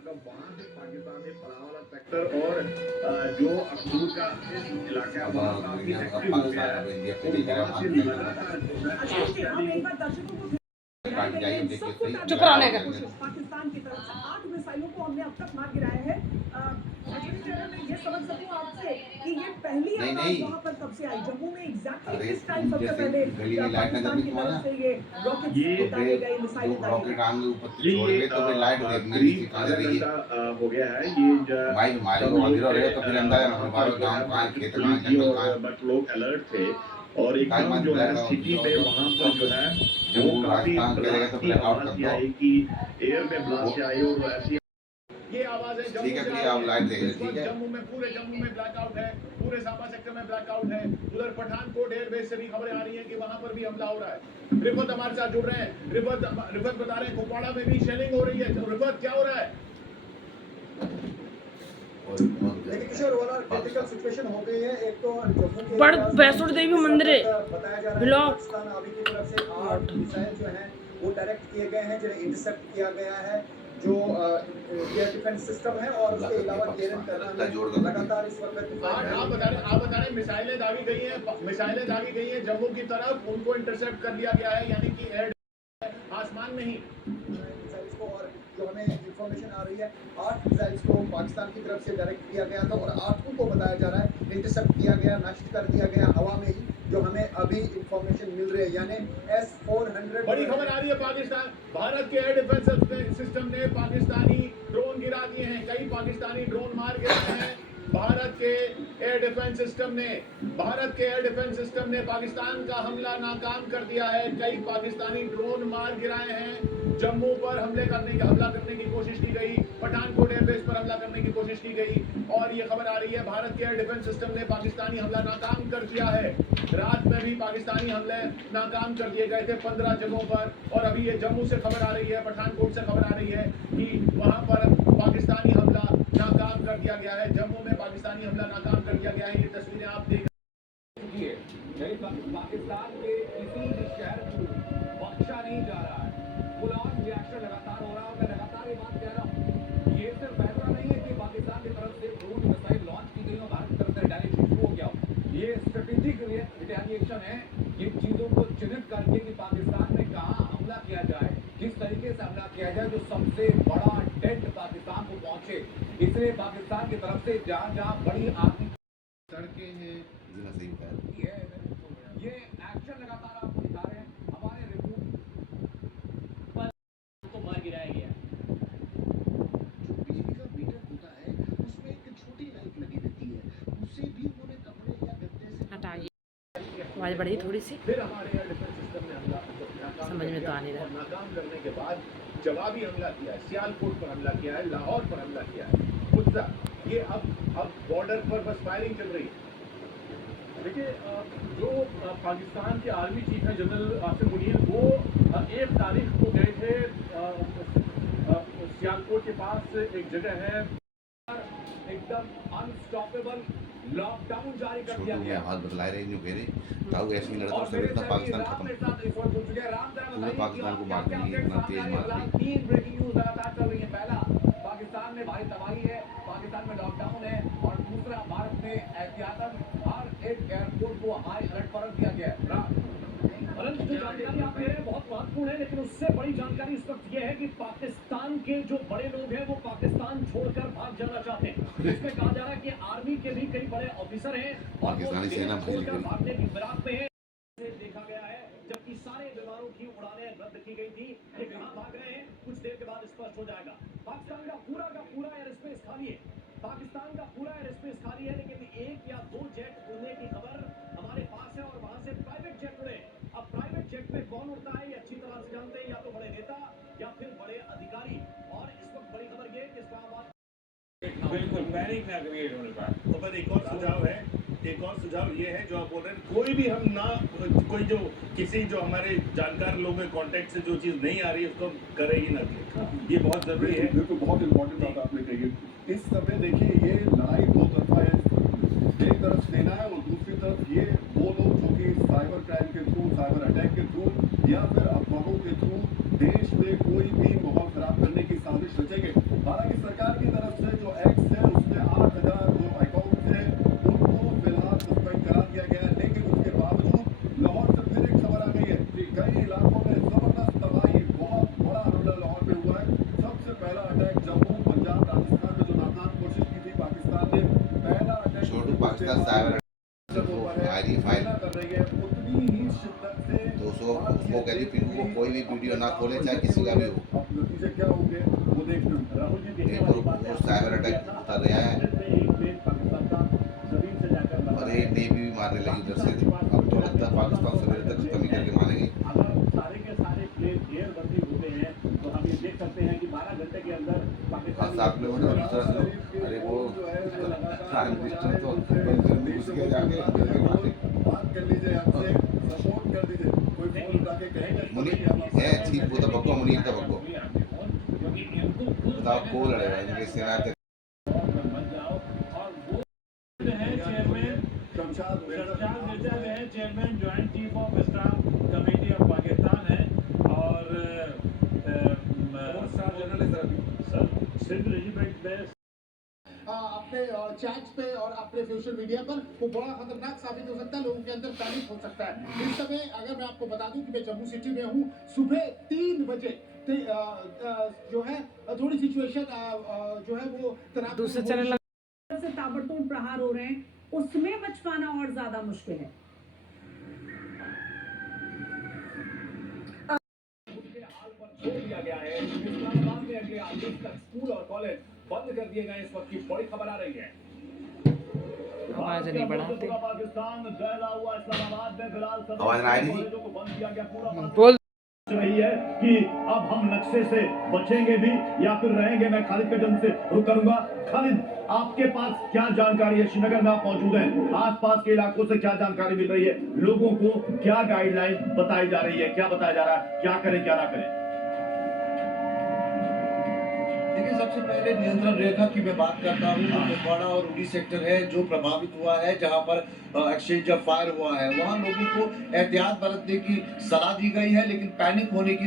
का वहां से पाकिस्तान ने पलावाला सेक्टर और जो अखनूर का इलाका है वहां काफी एक्टिव हो गया है और वहां से लगातार जो है चुप रहने का। पाकिस्तान की तरफ से 8 मिसाइलों को हमने अब तक मार गिराया है। मैं ये समझ सकूं आपसे कि ये पहली आवाज वहां पर कब से आई जम्मू में एग्जैक्टली किस टाइम सबसे पहले पाकिस्तान की तरफ से ये रॉकेट डाले गए मिसाइल रॉकेट आगे ऊपर जी छोड़ ये गए तो फिर लाइट देखने की आधा रही है घंटा हो गया है ये भाई हमारे को अभी रहे तो फिर अंदाजा ना हो पावे गांव कहां खेत कहां जंगल कहां बट लोग अलर्ट थे और एकदम जो है सिटी में वहां पर जो है वो काफी आवाज आई कि एयर में ब्लास्ट आई और ऐसी ये आवाज है ठीक है प्लीज आप लाइट देख रहे ठीक है जम्मू में पूरे जम्मू में ब्लैकआउट है पूरे साबा सेक्टर में ब्लैकआउट है उधर पठानकोट एयरबेस से भी खबरें आ रही हैं कि वहां पर भी हमला हो रहा है। रिफत हमारे साथ जुड़ रहे हैं। रिफत बता रहे हैं कुपवाड़ा में भी शेलिंग हो रही है। रिफत क्या हो रहा है? लेकिन किशोर वाला क्रिटिकल सिचुएशन हो गई है। एक तो जम्मू के बड़ वैष्णो देवी मंदिर है बताया जा रहा है ब्लॉक पाकिस्तान आर्मी की तरफ से 8 मिसाइल जो हैं वो डायरेक्ट किए गए हैं जिन्हें इंटरसेप्ट किया गया है जो एयर डिफेंस सिस्टम है और उसके अलावा क्लियरेंस करना लगातार इस वक्त आप बता रहे मिसाइलें दागी गई हैं जम्मू की तरफ उनको इंटरसेप्ट कर दिया गया है यानी कि एयर आसमान में ही मिसाइल्स को और जो हमें इंफॉर्मेशन आ रही है 8 मिसाइल्स को पाकिस्तान की तरफ से डायरेक्ट किया गया था और 8 को बताया जा रहा है इंटरसेप्ट किया गया नष्ट कर दिया गया हवा में ही जो हमें अभी इंफॉर्मेशन मिल रही है यानी S-400 बड़ी खबर आ रही है पाकिस्तान भारत के एयर डिफेंस सिस्टम ने पाकिस्तानी ड्रोन गिरा दिए हैं कई पाकिस्तानी ड्रोन मार गिराए हैं। भारत के एयर डिफेंस सिस्टम ने पाकिस्तान का हमला नाकाम कर दिया है। कई पाकिस्तानी ड्रोन मार गिराए हैं। जम्मू पर हमला करने की कोशिश की गई पठानकोट एयरबेस पर हमला करने की कोशिश की गई और ये खबर आ रही है भारत के एयर डिफेंस सिस्टम ने पाकिस्तानी हमला नाकाम कर दिया है। रात में भी पाकिस्तानी हमले नाकाम कर दिए गए थे 15 जगहों पर और अभी ये जम्मू से खबर आ रही है पठानकोट से खबर आ रही है कि वहां पर पाकिस्तानी हमला नाकाम कर दिया गया है। जम्मू में पाकिस्तानी हमला नाकाम कर दिया गया है। ये तस्वीरें आप देख पाकिस्तान के किसी भी शहर को बख्शा नहीं जा रहा है। फुल ऑन रिएक्शन लगातार हो रहा है। मैं लगातार ये बात कह रहा हूँ ये सिर्फ ऐसा नहीं है कि पाकिस्तान की तरफ से ड्रोन मिसाइल लॉन्च की गई और भारत की तरफ से रिटेलिएशन शुरू हो गया हो। ये स्ट्रेटेजिक रिटेलिएशन है इन चीजों को चिन्हित करके कि पाकिस्तान में कहाँ हमला किया जाए किस तरीके से हमला किया जाए जो सबसे बड़ा डेट पाकिस्तान को पहुंचे। इसलिए पाकिस्तान की तरफ से जहाँ जहाँ बड़ी आर्मी सड़कें हैं जिन्हें सही बताया ये एक्शन लगातार आपको दिखा रहे हैं हमारे रिपोर्ट पर को मार गिराया गया। जो बिजली का मीटर होता है उसमें एक छोटी लाइट लगी रहती है उससे भी उन्होंने कपड़े या गद्दे से हटाइए आवाज बढ़ी थोड़ी सी फिर हमारे एयर डिफेंस सिस्टम ने हमला समझ में तो आ नहीं रहा नाकाम करने के बाद जवाबी हमला किया है। सियालकोट पर हमला किया है लाहौर पर हमला किया है मुद्दा ये अब बॉर्डर पर बस फायरिंग चल रही है। देखिए जो पाकिस्तान के आर्मी चीफ हैं जनरल आसिम मुनीर वो 1 तारीख को गए थे सियालकोट के पास एक जगह है एकदम अनस्टॉपेबल लॉकडाउन जारी कर दिया गया। हाथ बदलाए रहे न्यू घेरे ताऊ ऐसे ही लड़ता उससे इतना पाकिस्तान खत्म पूरे पाकिस्तान को मार दिया इतना तेज मार दी। 3 ब्रेकिंग न्यूज लगातार चल रही है। पहला पाकिस्तान में भारी तबाही है पाकिस्तान में लॉकडाउन है और दूसरा भारत में एहतियातन हर एक एयरपोर्ट को हाई अलर्ट पर रख दिया गया है। अनंत जो जानकारी आप दे रहे हैं बहुत महत्वपूर्ण है लेकिन उससे बड़ी जानकारी इस वक्त ये है कि पाकिस्तान के जो बड़े लोग हैं वो पाकिस्तान छोड़कर भाग जाना चाहते हैं। इसमें कहा जा रहा है कि आर्मी के भी कई बड़े ऑफिसर हैं और पाकिस्तानी सेना छोड़कर भागने की फिराक में है। देखा गया है जबकि सारे विमानों की उड़ानें रद्द की गई थी ये कहां भाग रहे हैं कुछ देर के बाद स्पष्ट हो जाएगा। पाकिस्तान का पूरा एयर स्पेस खाली है। पाकिस्तान का पूरा एयर स्पेस खाली है लेकिन 1 या 2 जेट उड़ने की खबर हमारे पास है और वहां से प्राइवेट जेट उड़े। अब प्राइवेट जेट में कौन उड़ता है ये अच्छी तरह से जानते हैं या तो बड़े नेता या फिर बड़े अधिकारी और इस वक्त बड़ी खबर ये कि इस्लामाबाद बिल्कुल पैनिक ना क्रिएट होने का। तो पर एक और सुझाव ये है जो आप बोल रहे हैं कोई भी हम ना कोई जो किसी जो हमारे जानकार लोग हैं कॉन्टेक्ट से जो चीज़ नहीं आ रही है उसको करे ही ना ये बहुत ज़रूरी है। बिल्कुल बहुत इंपॉर्टेंट बात आपने कही है। इस समय देखिए ये लड़ाई दो तरफा है। एक तरफ सेना है और दूसरी तरफ ये वो लोग जो कि साइबर क्राइम के थ्रू साइबर अटैक के थ्रू या फिर अफवाहों के थ्रू देश में कोई भी माहौल खराब करने की साजिश रचेंगे। हालांकि सरकार पाकिस्तान साइबर आ रही है फाइल कर रही है उतनी ही शिद्दत से 200 उसको कहती पिंकू को कोई भी वीडियो ना खोले चाहे किसी का भी हो। अब नतीजे क्या होंगे वो देखना। राहुल जी ये वो साइबर अटैक कर रहा है और ये नेवी भी मारने लगी उधर से। अब तो लगता है पाकिस्तान सवेरे तक खत्म ही करके मारेंगे। अगर सारे के सारे प्लेन घेरबंदी होते हैं तो हम ये देख सकते हैं कि 12 घंटे के अंदर हाँ 7 किलोमीटर दूसरा से अरे वो प्राइम मिनिस्टर तो बंदर में घुस गया जाके बात कर लीजिए हमसे सपोर्ट कर दीजिए कोई फोन उठा के कहेगा मुनीर है ठीक वो तो बक्को मुनीर था बक्को बताओ को लड़ेगा इनके सेना तक शमशाद मिर्जा जो है chairman joint chief of staff committee of Pakistan है और सर सिंध रेजिमेंट में अपने चैट्स पे और अपने सोशल मीडिया पर वो बड़ा खतरनाक साबित हो सकता है। लोगों के अंदर पैनिक हो सकता है। इस समय अगर मैं आपको बता दूं कि मैं जम्मू सिटी में हूं, सुबह 3 बजे जो है थोड़ी सिचुएशन जो है वो तनाव दूसरे चैनल से ताबड़तोड़ प्रहार हो रहे हैं, उसमें बच पाना और ज्यादा मुश्किल है। छोड़ दिया गया है। इस्लामाबाद में अगले आदेश तक स्कूल और कॉलेज बंद कर दिए गए। इस वक्त की बड़ी खबर आ रही है। आवाज नहीं बढ़ाते। पाकिस्तान दहला हुआ इस्लामाबाद में फिलहाल आवाज आ रही थी? कॉलेजों को बंद किया गया पूरा। बोल रही है कि अब हम नक्शे से बचेंगे भी या फिर रहेंगे। मैं खालिद पेटन से रुक करूंगा। खालिद, आपके पास क्या जानकारी है? श्रीनगर में आप मौजूद हैं, आसपास के इलाकों से क्या जानकारी मिल रही है? लोगों को क्या गाइडलाइन बताई जा रही है? क्या बताया जा रहा है? क्या करें क्या ना करें? देखिए, सबसे पहले नियंत्रण रेखा की मैं बात करता हूँ। जो कुपवाड़ा और उड़ी सेक्टर है जो प्रभावित हुआ है, जहाँ पर एक्सचेंज ऑफ फायर हुआ है, वहाँ लोगों को एहतियात बरतने की सलाह दी गई है, लेकिन पैनिक होने की